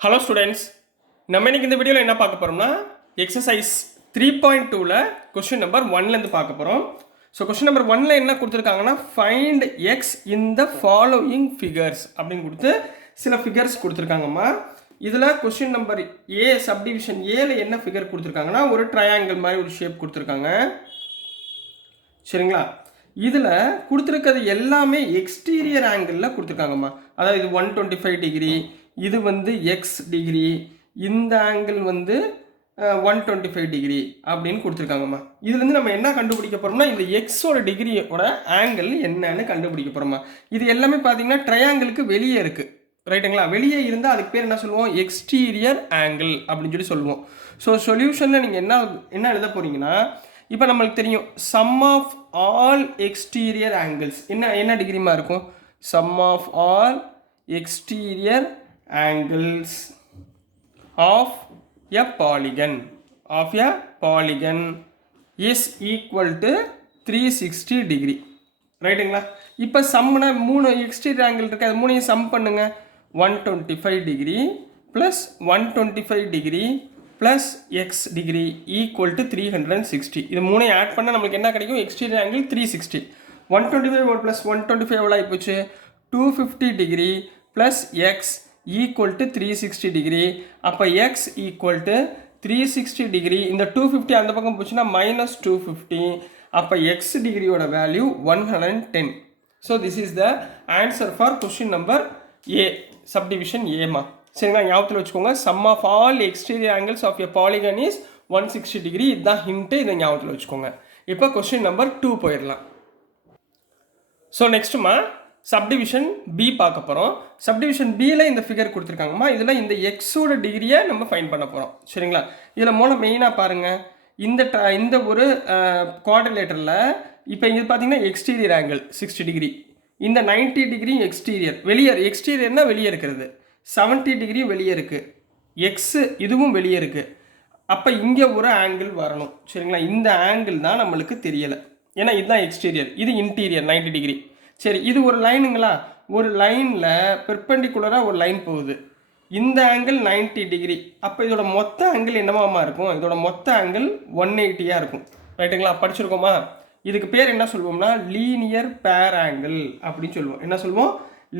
Hello students, நம்ம இன்னைக்கு இந்த வீடியோவில் என்ன பார்க்க போகிறோம்னா எக்ஸசைஸ் 3.2ல் கொஸ்டின் நம்பர் 1லேருந்து பார்க்க போகிறோம். ஸோ கொஸ்டின் நம்பர் 1ல் என்ன கொடுத்துருக்காங்கன்னா find X in the following figures அப்படின்னு கொடுத்து சில ஃபிகர்ஸ் கொடுத்துருக்காங்கம்மா. இதில் கொஸ்டின் நம்பர் ஏ சப்டிவிஷன் ஏல என்ன ஃபிகர் கொடுத்துருக்காங்கன்னா ஒரு ட்ரையாங்கிள் மாதிரி ஒரு ஷேப் கொடுத்துருக்காங்க. சரிங்களா? இதில் கொடுத்துருக்கிறது எல்லாமே எக்ஸ்டீரியர் ஆங்கிளில் கொடுத்துருக்காங்கம்மா. அதாவது இது 125 டிகிரி, இது வந்து எக்ஸ் டிகிரி, இந்த ஆங்கிள் வந்து 125 டிகிரி அப்படின்னு கொடுத்துருக்காங்கம்மா. இதுலேருந்து நம்ம என்ன கண்டுபிடிக்க போகிறோம்னா இந்த எக்ஸோட டிகிரியோட ஆங்கிள் என்னன்னு கண்டுபிடிக்க போகிறோம்மா. இது எல்லாமே பார்த்தீங்கன்னா ட்ரையாங்கிளுக்கு வெளியே இருக்குது, ரைட்டுங்களா? வெளியே இருந்தால் அதுக்கு பேர் என்ன சொல்லுவோம்? எக்ஸ்டீரியர் ஆங்கிள் அப்படின்னு சொல்லி சொல்லுவோம். ஸோ சொல்யூஷனில் நீங்கள் என்ன எழுத போகிறீங்கன்னா, இப்போ நம்மளுக்கு தெரியும் sum of all exterior angles என்ன டிகிரிமா இருக்கும்? Sum of all exterior angles of a polygon is equal to 360 degree, ரைட்டுங்களா? இப்போ சம்னா 3 எக்ஸ்டீரியர் ஆங்கிள் இருக்குது, அது 3 சம் பண்ணுங்க. 125 degree plus 125 degree plus X degree equal to 360. இது 3 ஆட் பண்ணால் நம்மளுக்கு என்ன கிடைக்கும்? Exterior angle 360. 125 ப்ளஸ் 125 எவ்வளோ ஆகிப்போச்சு? 250 degree plus X equal to 360 degree. அப்போ எக்ஸ் ஈக்குவல் டு 360 டிகிரி. இந்த 250 அந்த பக்கம் போச்சுன்னா மைனஸ் 250. அப்போ எக்ஸ் டிகிரியோட value 110. So this is the answer for question number A subdivision ஏமா. சரிங்களா? ஞாபகத்தில் வச்சுக்கோங்க, sum of all exterior angles of a polygon is 160 degree. இதுதான் ஹிண்ட்டு, இதை ஞாபகத்தில் வச்சுக்கோங்க. இப்போ கொஸ்டின் நம்பர் 2 போயிடலாம். ஸோ நெக்ஸ்ட்டுமா சப்டிவிஷன் பி பார்க்க போகிறோம். சப்டிவிஷன் பியில் இந்த ஃபிகர் கொடுத்துருக்காங்கம்மா. இதில் இந்த எக்ஸோட டிகிரியை நம்ம ஃபைன் பண்ண போகிறோம். சரிங்களா? இதில் மூலம் மெயினாக பாருங்கள், இந்த ஒரு குவாட்ரிலேட்டரில் இப்போ இது பார்த்தீங்கன்னா எக்ஸ்டீரியர் ஆங்கிள் 60 டிகிரி, இந்த 90 டிகிரி எக்ஸ்டீரியர் எக்ஸ்டீரியர்னால் வெளியே இருக்கிறது, 70 டிகிரி வெளியே இருக்குது, எக்ஸு இதுவும் வெளியே இருக்குது. அப்போ இங்கே ஒரு ஆங்கிள் வரணும். சரிங்களா? இந்த ஆங்கிள் தான் நம்மளுக்கு தெரியலை, ஏன்னா இதுதான் எக்ஸ்டீரியர், இது இன்டீரியர் 90 டிகிரி. சரி, இது ஒரு லைனுங்களா? ஒரு லைனில் பெர்பெண்டிகுலராக ஒரு லைன் போகுது, இந்த ஆங்கிள் 90 டிகிரி. அப்போ இதோட மொத்த ஆங்கிள் என்னவாமா இருக்கும்? இதோட மொத்த ஆங்கிள் 180 இருக்கும், ரைட்டுங்களா? படிச்சிருக்கோமா? இதுக்கு பேர் என்ன சொல்லுவோம்னா லீனியர் பேர் ஆங்கிள் அப்படின்னு சொல்லுவோம். என்ன சொல்லுவோம்?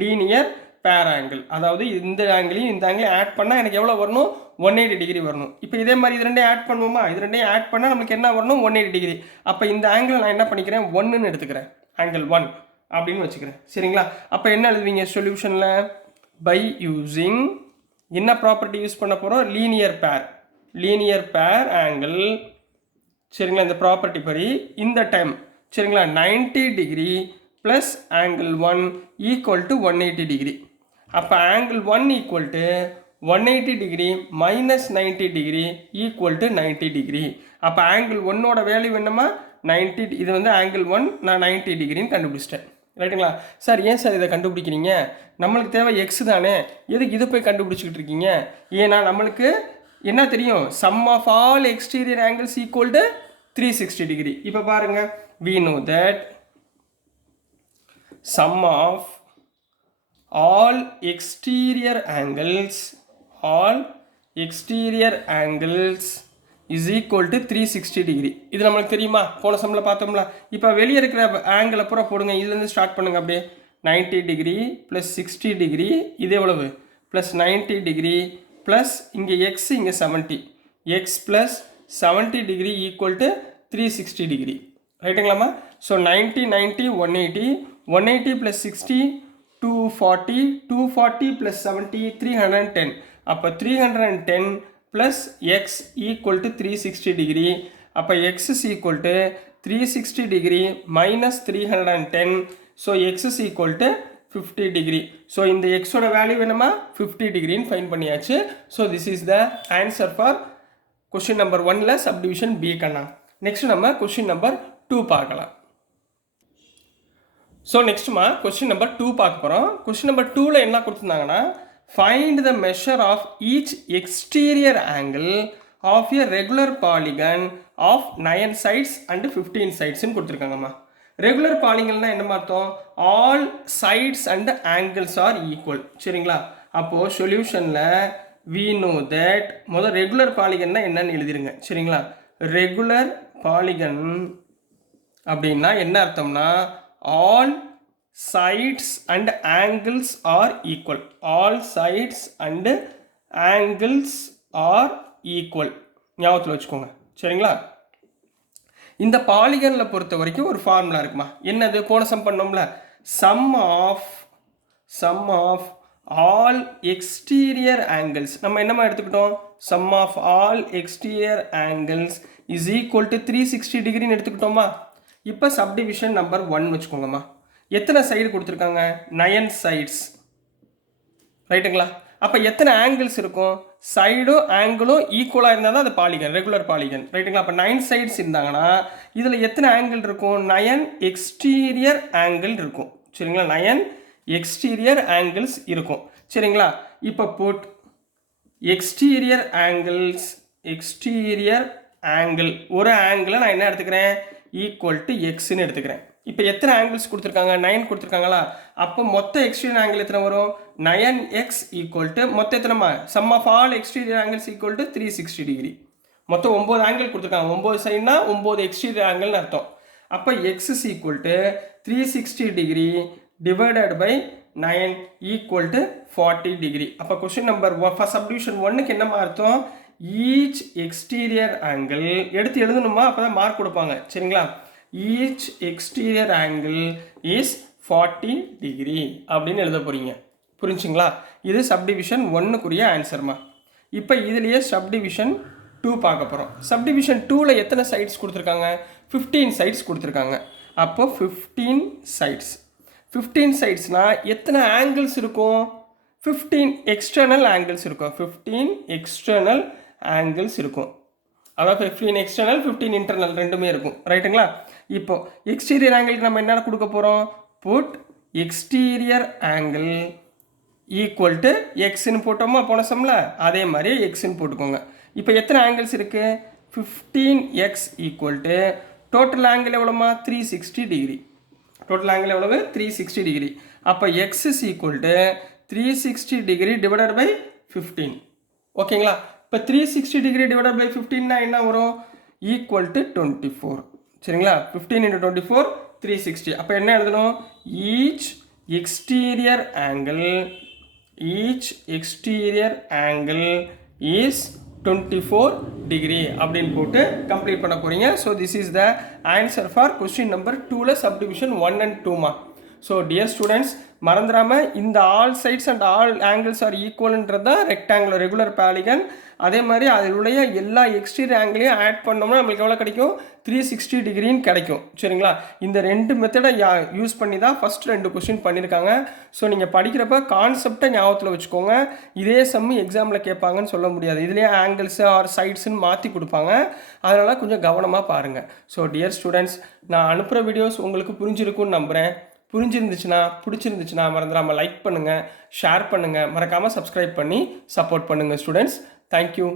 லீனியர் பேர் ஆங்கிள். அதாவது இந்த ஆங்கிளையும் இந்த ஆங்கிளையும் ஆட் பண்ணால் எனக்கு எவ்வளோ வரணும்? 180 டிகிரி வரணும். இப்போ இதே மாதிரி இது ரெண்டையும் ஆட் பண்ணுவோமா? இது ரெண்டையும் ஆட் பண்ணால் நமக்கு என்ன வரணும்? 180 டிகிரி. அப்போ இந்த ஆங்கிள் நான் என்ன பண்ணிக்கிறேன்? 1ன்னு எடுத்துக்கிறேன், ஆங்கிள் 1 அப்படின்னு வச்சுக்கிறேன். சரிங்களா? அப்போ என்ன எழுதுவீங்க சொல்யூஷனில்? பை யூஸிங் என்ன ப்ராப்பர்ட்டி யூஸ் பண்ண போகிறோம்? லீனியர் பேர் ஆங்கிள். சரிங்களா? இந்த ப்ராப்பர்ட்டி படி இந்த டைம் சரிங்களா 90 degree plus angle 1 equal to 180 degree. அப்போ angle 1 equal to 180 degree minus 90 degree equal to 90 degree. அப்போ ஆங்கிள் 1ஓட வேல்யூ என்னமா? 90. இது வந்து ஆங்கிள் 1, நான் 90 டிகிரின்னு கண்டுபிடிச்சிட்டேன், ரைட்டுங்களா? சார் ஏன் சார் இதை கண்டுபிடிக்கிறீங்க? நம்மளுக்கு தேவை எக்ஸ் தானே, எதுக்கு இதை போய் கண்டுபிடிச்சிக்கிட்டு இருக்கீங்க? ஏன்னா நம்மளுக்கு என்ன தெரியும்? Sum of all exterior angles equal to 360 degree. இப்போ பாருங்க, we know that sum of all exterior angles is equal to 360 degree. இது நம்மளுக்கு தெரியுமா? போன சம்மில் பார்த்தோம்ல. இப்போ வெளியே இருக்கிற ஆங்கிளை பூரா போடுங்க, இதுலேருந்து ஸ்டார்ட் பண்ணுங்க. அப்படியே 90 டிகிரி ப்ளஸ் 60 டிகிரி, இது எவ்வளவு? ப்ளஸ் 90 டிகிரி ப்ளஸ் இங்கே எக்ஸ், இங்கே 70, X plus 70 degree equal to 360 degree, ரைட்டுங்களாம்மா? So 90 90 180, 180 plus 60 240, 240 plus 70 310. அப்போ 310 plus X equal to 360 degree. அப்போ X is equal to 360 degree minus 310. So X is equal to 50 degree. So இந்த எக்ஸோட வேல்யூ என்னமா? 50 டிகிரின்னு ஃபைன் பண்ணியாச்சு. So this is the answer for question number 1ல் சப்டிவிஷன் பி கண்ணா. Next நம்ம கொஸ்டின் நம்பர் 2 பார்க்கலாம். ஸோ நெக்ஸ்ட்டுமா கொஸ்டின் நம்பர் 2 பார்க்க போகிறோம். கொஸ்டின் நம்பர் 2ல் என்ன கொடுத்துருந்தாங்கன்னா find the measure of each exterior angle of a regular polygon of 9 sides and 15 சைட்ஸ்ன்னு கொடுத்துருக்காங்கம்மா. ரெகுலர் பாலிகன்னா என்ன அர்த்தம்? All sides and angles are equal. சரிங்களா? அப்போது சொல்யூஷனில் we know that முதல் ரெகுலர் பாலிகன்னா என்னன்னு எழுதிருங்க சரிங்களா. ரெகுலர் பாலிகன் அப்படின்னா என்ன அர்த்தம்னா all sides and angles are equal. all sides and angles are equal. ஞாபகத்தில் வச்சுக்கோங்க சரிங்களா. இந்த பாலிகனில் பொறுத்த வரைக்கும் ஒரு ஃபார்முலா இருக்குமா, என்னது போன சம் பண்ணோம்ல, sum of all exterior angles. நம்ம என்னமா எடுத்துக்கிட்டோம், sum of all exterior angles is equal to 360 டிகிரின்னு எடுத்துக்கிட்டோமா. இப்போ சப்டிவிஷன் நம்பர் 1 வச்சுக்கோங்கம்மா. எத்தனை சைடு கொடுத்துருக்காங்க, 9 சைட்ஸ் ரைட்டுங்களா. அப்போ எத்தனை ஆங்கிள்ஸ் இருக்கும், சைடும் ஆங்கிளும் ஈக்குவலாக இருந்தால் தான் அது பாலிகன், ரெகுலர் பாலிகன் ரைட்டுங்களா. அப்போ 9 சைட்ஸ் இருந்தாங்கன்னா இதில் எத்தனை ஆங்கிள் இருக்கும், 9 எக்ஸ்டீரியர் ஆங்கிள் இருக்கும் சரிங்களா. 9 எக்ஸ்டீரியர் ஆங்கிள்ஸ் இருக்கும் சரிங்களா. இப்போ புட் எக்ஸ்டீரியர் ஆங்கிள் ஒரு ஆங்கிளை நான் என்ன எடுத்துக்கிறேன், ஈக்குவல் டு எக்ஸ்ன்னு எடுத்துக்கிறேன். இப்போ எத்தனை ஆங்கிள்ஸ் கொடுத்துருக்காங்க, 9 கொடுத்துருக்காங்களா. அப்போ மொத்த எக்ஸ்டீரியர் ஆங்கிள் எத்தனை வரும், 9x ஈக்குவல் டு மொத்தம் எத்தனைமா, sum of all exterior angles equal to 360 degree. மொத்தம் 9 ஆங்கிள் கொடுத்துருக்காங்க, 9 சைடுனா 9 எக்ஸ்டீரியர் ஆங்கிள்னு அர்த்தம். அப்போ X is equal to 360 degree divided by 9 equal to 40 degree. அப்போ கொஸ்டின் நம்பர் சப்டிவிஷன் 1க்கு என்னமா அர்த்தம், ஈச் எக்ஸ்டீரியர் ஆங்கிள் எடுத்து எழுதணுமா, அப்போ தான் மார்க் கொடுப்பாங்க சரிங்களா. Each exterior angle is 40 degree அப்படின்னு எழுத போகிறீங்க புரிஞ்சுங்களா. இது சப்டிவிஷன் 1க்குரிய ஆன்சர்மா. இப்போ இதுலேயே சப்டிவிஷன் 2 பார்க்க போகிறோம். சப்டிவிஷன் 2ல் எத்தனை சைட்ஸ் கொடுத்துருக்காங்க, 15 சைட்ஸ் கொடுத்துருக்காங்க. அப்போ 15 சைட்ஸ்னால் எத்தனை ஆங்கிள்ஸ் இருக்கும், 15 எக்ஸ்டர்னல் ஆங்கிள்ஸ் இருக்கும். 15 எக்ஸ்டர்னல் ஆங்கிள்ஸ் இருக்கும். அதாவது 15 எக்ஸ்டர்னல் 15 இன்டர்னல் ரெண்டுமே இருக்கும் ரைட்டுங்களா. இப்போ எக்ஸ்டீரியர் ஆங்கிளுக்கு நம்ம என்ன கொடுக்க போகிறோம், put exterior angle equal to எக்ஸ்ன்னு போட்டோமா போன சம்மில், அதே மாதிரி எக்ஸ்ன்னு போட்டுக்கோங்க. இப்போ எத்தனை ஆங்கிள்ஸ் இருக்குது, 15x equal to total angle எவ்வளோமா, 360 டிகிரி. டோட்டல் ஆங்கிள் எவ்வளவு, 360 டிகிரி. அப்போ X is equal to 360 degree divided by 15 ஓகேங்களா. இப்போ 360 டிகிரி டிவைடட் பை 15னா என்ன வரும், ஈக்குவல் டு 24 சரிங்களா. 15 × 24 360. அப்போ என்ன எழுதணும், each exterior angle is 24 degree அப்படின்னு போட்டு கம்ப்ளீட் பண்ண போகிறீங்க. So this is the answer for question number 2ல் சப்டிவிஷன் 1 and 2மா. ஸோ டியர் ஸ்டூடெண்ட்ஸ், மறந்துடாமல் இந்த all sides and all angles are ஈக்குவல்ன்றது தான் ரெக்டாங்குலர் ரெகுலர் பாலிகன். அதே மாதிரி அதனுடைய எல்லா எக்ஸ்டீரியர் ஆங்கிளையும் ஆட் பண்ணோம்னா நம்மளுக்கு எவ்வளோ கிடைக்கும், 360 டிகிரின்னு கிடைக்கும் சரிங்களா. இந்த 2 மெத்தடை யூஸ் பண்ணி தான் ஃபஸ்ட் 2 கொஸ்டின் பண்ணியிருக்காங்க. ஸோ நீங்கள் படிக்கிறப்ப கான்செப்டை ஞாபகத்தில் வச்சுக்கோங்க. இதே சம்மு எக்ஸாமில் கேட்பாங்கன்னு சொல்ல முடியாது, இதுலேயே ஆங்கிள்ஸு ஆர் சைட்ஸுன்னு மாற்றி கொடுப்பாங்க. அதனால் கொஞ்சம் கவனமாக பாருங்கள். ஸோ டியர் ஸ்டூடெண்ட்ஸ், நான் அனுப்புகிற வீடியோஸ் உங்களுக்கு புரிஞ்சிருக்குன்னு நம்புகிறேன். பிடிச்சிருந்துச்சுன்னா மறந்துடாமல் லைக் பண்ணுங்கள், ஷேர் பண்ணுங்கள், மறக்காமல் சப்ஸ்கிரைப் பண்ணி சப்போர்ட் பண்ணுங்கள் ஸ்டூடெண்ட்ஸ். தேங்க்யூ.